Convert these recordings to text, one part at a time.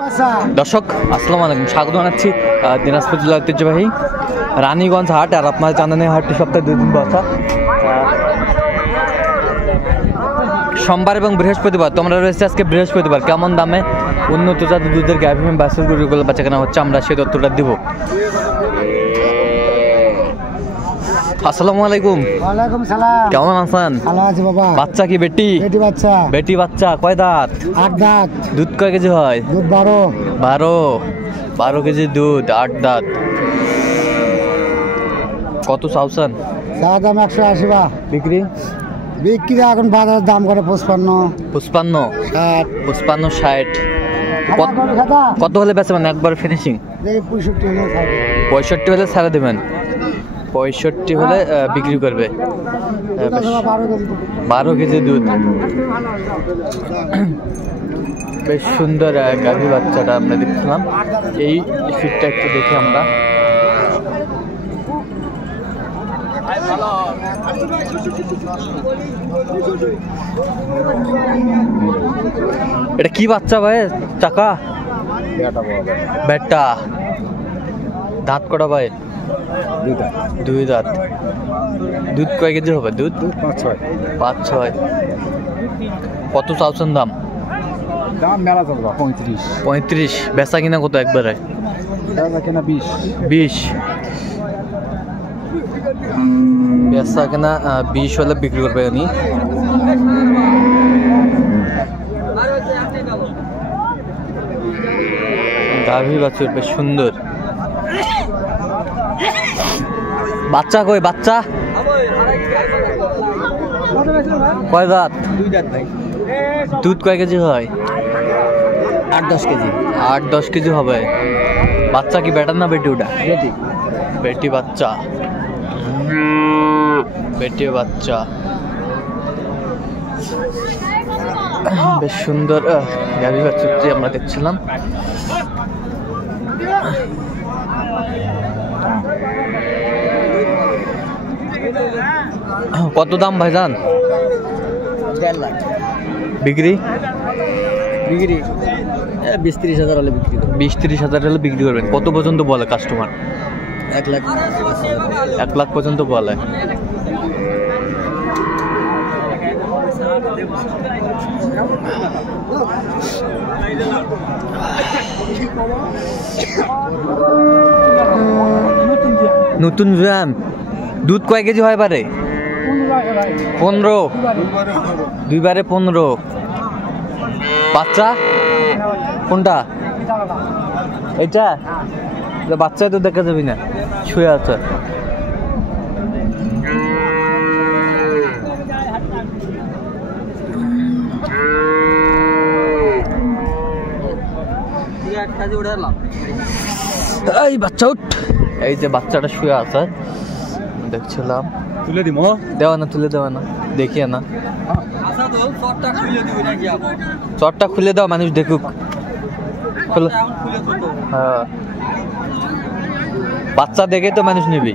দর্শক আসসালামু আলাইকুম, স্বাগত জানাচ্ছি দিনাজপুর জেলার ঐতিহ্যবাহী রানীগঞ্জ হাট। আর আপনারা জানেন এই হাটটি সপ্তাহে 2 দিন বসা, সোমবার এবং বৃহস্পতিবার। তোমরা রয়েছে আজকে বৃহস্পতিবার। কেমন দামে উন্নত জাতের দুধের গাভী বাছুর গরুগুলো বাচ্চা কেনা হচ্ছে, আমরা সেই তথ্যটা দিব। আসসালামু আলাইকুম। ওয়ালাইকুম সালাম। কেমন আছেন? ভালো আছি বাবা। বাচ্চা কি বেটি? বেটি বাচ্চা। বেটি বাচ্চা। কয় দাঁত? 8 দাঁত। দুধ কয় কেজি হয়? দুধ 12 কেজি দুধ, 8 দাঁত। কত চাওছেন? চা দাম 180 বা। বিক্রি এখন বাজারের দাম করে 55 60। কত হলে বেচে মানে একবার ফিনিশিং? 65 হলে ছাড়া দেবেন। 65 হলে বিক্রি করবে। 12 কেজি দুধ। বেশ সুন্দর গাভী বাচ্চাটা আমরা দেখছিলাম। এই ফিটটা একটু দেখি আমরা। এটা কি বাচ্চা ভাই? টাকা বেটা। দাঁত কটা ভাই? 2 দাঁত। দুধ কয় কেজি হবে? দুধ 5-6। কত চাওছেন দাম? মেলা চলবে 35। বেচা কিনা কত একবারে? 20। বেচা কিনা 20 হলে বিক্রি করবে উনি। গাভী বাছুর বেশ সুন্দর। বাচ্চা কই? বাচ্চা কয় দাঁত? 2 দাঁত ভাই। দুধ কয় কেজি হয়? 8-10 কেজি। 8-10 কেজি হবে। বাচ্চা কি বেটা না বেটি? ওটা বেটি। বেটি বাচ্চা। বেটি বাচ্চা বেশ সুন্দর গাভী বাছুরটি আমরা দেখছিলাম। কত দাম ভাইজান? 1.5 লাখ। বিক্রি 20-30 হাজার হলে বিক্রি করব। 20-30 হাজার হলে বিক্রি করবেন। কত পর্যন্ত বলে কাস্টমার? 1 লাখ। 1 লাখ পর্যন্ত বলে। নতুন জ্যাম। দুধ কয় কেজি হয় বারে? 15। 2 15। বাচ্চা কোনটা? এটা বাচ্চা তো দেখা যাবে না, শুয়ে আছে। এই বাচ্চা উঠ। এই যে বাচ্চাটা শুয়ে আছে দেখছিলাম। তুলে দিমো? দেওয়া না, তুলে দেওয়া না, দেখিয়ে না। চটটা খুলে দাও, মানুষ দেখুক। হ্যাঁ, বাচ্চা দেখে তো মানুষ নিবি।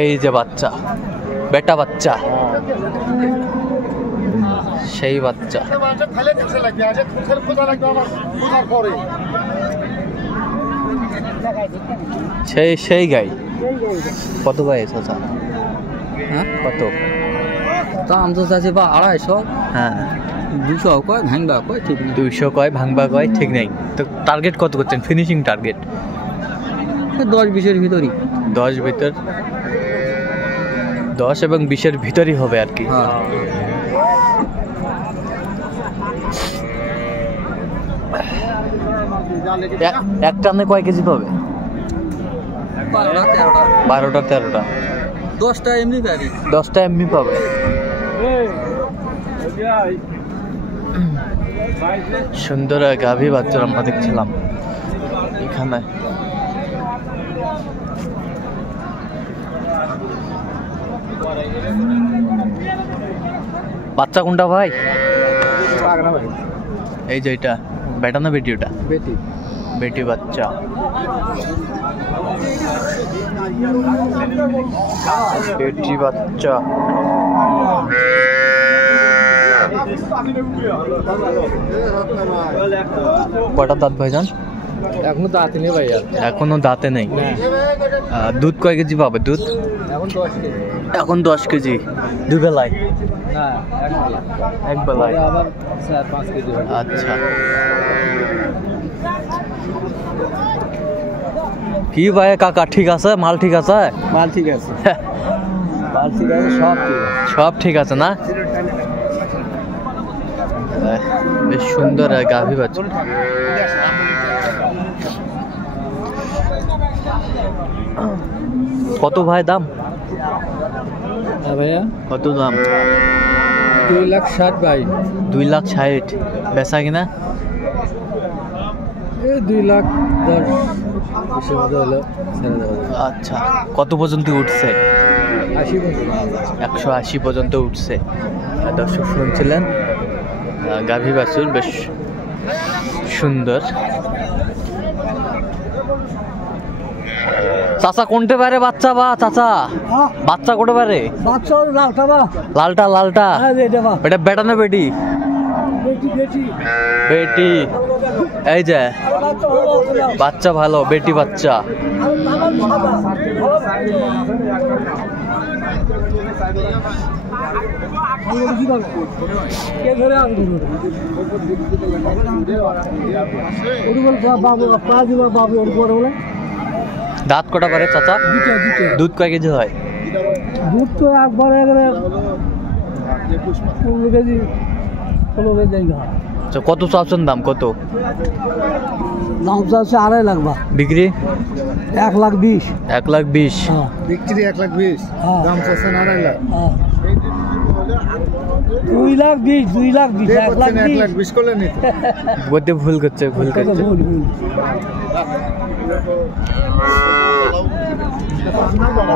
এই যে বাচ্চা, বেটা বাচ্চা, সেই বাচ্চা। সেই গাই। কত গাই চাচা? হ্যাঁ কত দাম তো চাইছে বা 250। হ্যাঁ 200 কয় ভাঙবা কয় ঠিক নেই। 200 কয় ভাঙবা কয় ঠিক নেই। তো টার্গেট কত করছেন? Finishing target 10-20 ভিতরই। 10 ভিতর, 10 এবং 20 ভিতরই হবে আর কি। এক টানে কয় কেজি পাবে? 12টা 13টা। 10টা এমনি পাবি। 10টা এমনি পাবে। সুন্দর গাভী বাচ্চা আমরা দেখছিলাম এখানে। বাচ্চা কোনটা ভাই? এই যে এটা বেটা না বেটি? ওটা বেটি। বেটি বাচ্চা। বেটি বাচ্চা কটা দাঁত ভাইজান? এখনো দাঁতে নেই ভাইয়া, এখনো দাঁতে নেই। দুধ কয় কেজি পাবে? দুধ এখন 10 কেজি। দুই বেলায়? এক বেলায়। আচ্ছা, কি ভাই কাকা ঠিক আছে? মাল ঠিক আছে? মাল ঠিক আছে, মাল ঠিক আছে, সব ঠিক আছে না? বেশ সুন্দর গাভী বাচ্চা। কত ভাই দাম? ভাইয়া কত দাম? 2,60,000 ভাই। 2,60,000 বেচা কিনা? 2,10,000 আচ্ছা, কত পর্যন্ত উঠছে? 80 180 পর্যন্ত উঠছে। দর্শক শুনছিলেন, গাভী বাছুর বেশ সুন্দর। চাচা কোনটা পারে বাচ্চা? বা চাচা বাচ্চা কোনটা পারে? বাচ্চা লালটা বা লালটা লালটা এটা বেটা না বেটি? বেটি। এই যে বাচ্চা ভালো, বেটি বাচ্চা। দাঁত কটা পারে চাচা? দুধ কয় কেজি হয়? দুধ তো একবারে 15 কেজি 16 কেজি। কত চাচ্ছেন দাম? কত দাম চাচ্ছে? 2.5 লাখ। বিক্রি? 1,20,000। 1,20,000 বিক্রি 1,20,000, দাম চাচ্ছে 2.5 লাখ। 2,20,000, 2,20,000, 1,20,000 করলে নি? বলতে ভুল করছে, ভুল করছে।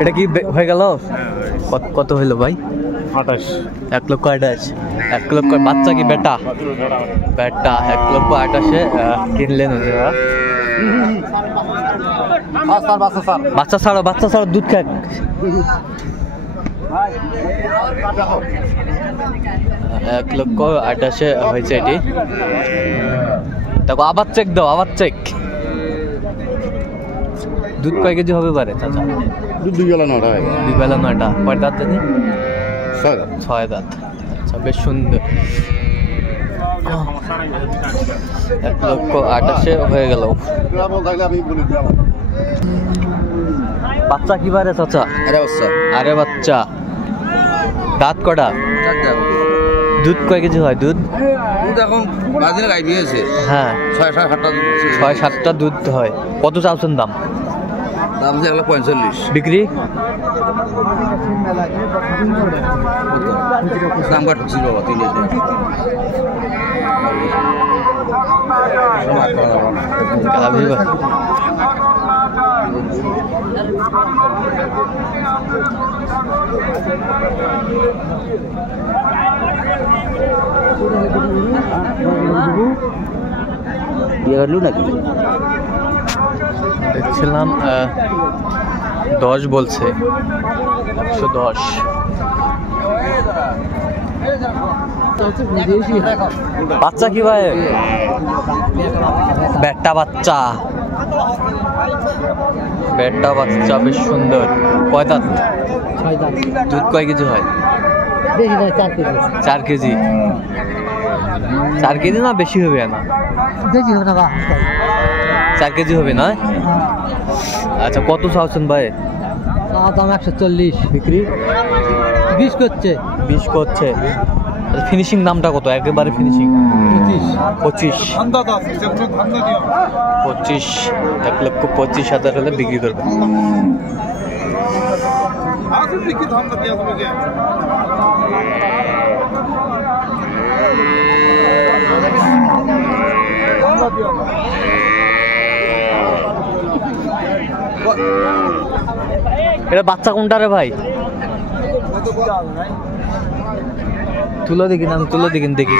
এটা কি হয়ে গেল? কত হইলো ভাই? 28। 1,28,000। 1,00,000 বাচ্চা কি বেটা? বেটা। 1,28,000 কিনলেন। বাচ্চা ছাড়ো, বাচ্চা ছাড়ো, দুধ খাক। 1,28,000 হয়েছে এটি। দেখো আবার চেক দাও, আবার চেক। দুধ কয় কেজি হবে পারে চাচা? দুধ 2 বেলা 9টা। 2 বেলা 9টা। কয় দাঁত জানি? 6 দাঁত। 6 দাঁত। আচ্ছা, বেশ সুন্দর। 1,28,000 হয়ে গেল। বাচ্চা কি পারে চাচা? আরে বাচ্চা। দাঁত কটা? দুধ কয় কেজি হয়? দুধ এখন বাজারে গাই বিয়েছে। হ্যাঁ, 6-7টা দুধ হয়। কত চাচ্ছেন দাম? দাম 1,45,000। বিক্রি? দাম কাটছি বাবা 3,000। দেখছিলাম 10 বলছে। 110। বাচ্চা কি ভাই? বেটা বাচ্চা। বেটা বাচ্চা বেশ সুন্দর। কয় দাঁত? 6 দাঁত। দুধ কয় কেজি হয়? 4 কেজি। 4 কেজি না বেশি হবে না? 4 কেজি হবে না? আচ্ছা, কত চাচ্ছেন ভাই? দাম 140। বিক্রি? 20 করছে। 20 করছে। ফিনিশিং দামটা কত? একেবারে ফিনিশিং? 25। 1,25,000 হলে বিক্রি করবে। এটা বাচ্চা কোনটা রে ভাই? তুলো দেখিন, আমি তুলো দেখিন দেখি।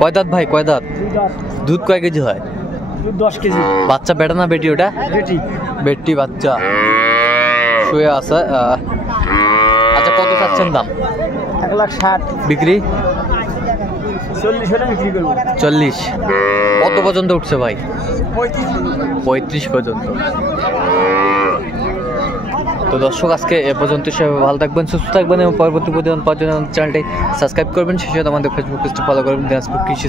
কয় দাঁত ভাই, কয় দাঁত? দুধ কয় কেজি হয়? 10 কেজি। বাচ্চা বেটা না বেটি ওটা? বেটি। বেটি বাচ্চা শুয়ে আছে। আচ্ছা, কত চাচ্ছেন দাম? 1,60,000। বিক্রি 40 হলে বিক্রি করবো। 40। কত পর্যন্ত উঠছে ভাই? 35 পর্যন্ত। তো দর্শক, আজকে এ পর্যন্ত। সবাই ভালো থাকবেন, সুস্থ থাকবেন এবং পরবর্তী প্রতিদিন পাওয়ার জন্য চ্যানেলটি সাবস্ক্রাইব করবেন। সেই সাথে আমাদের ফেসবুক পেজটি ফলো করবেন, দিনাজপুর কৃষি।